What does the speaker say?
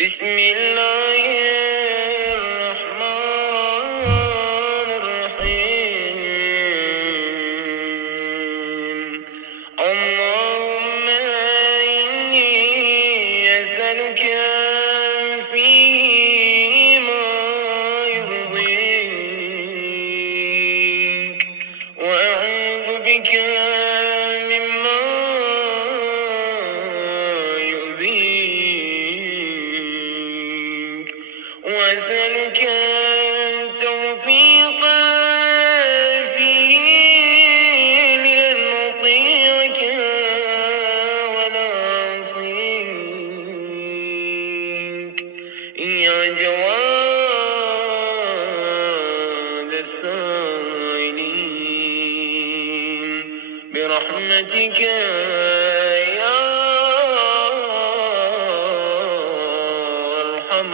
بسم الله الرحمن الرحيم. اللهم إني أسألك فيما يرضيك، وأعوذ بك مما يؤذيك، وأسألك التوفيق فيه لأن أطيعك ولا أعصيك، يا جواد السائلين، برحمتك يا أرحم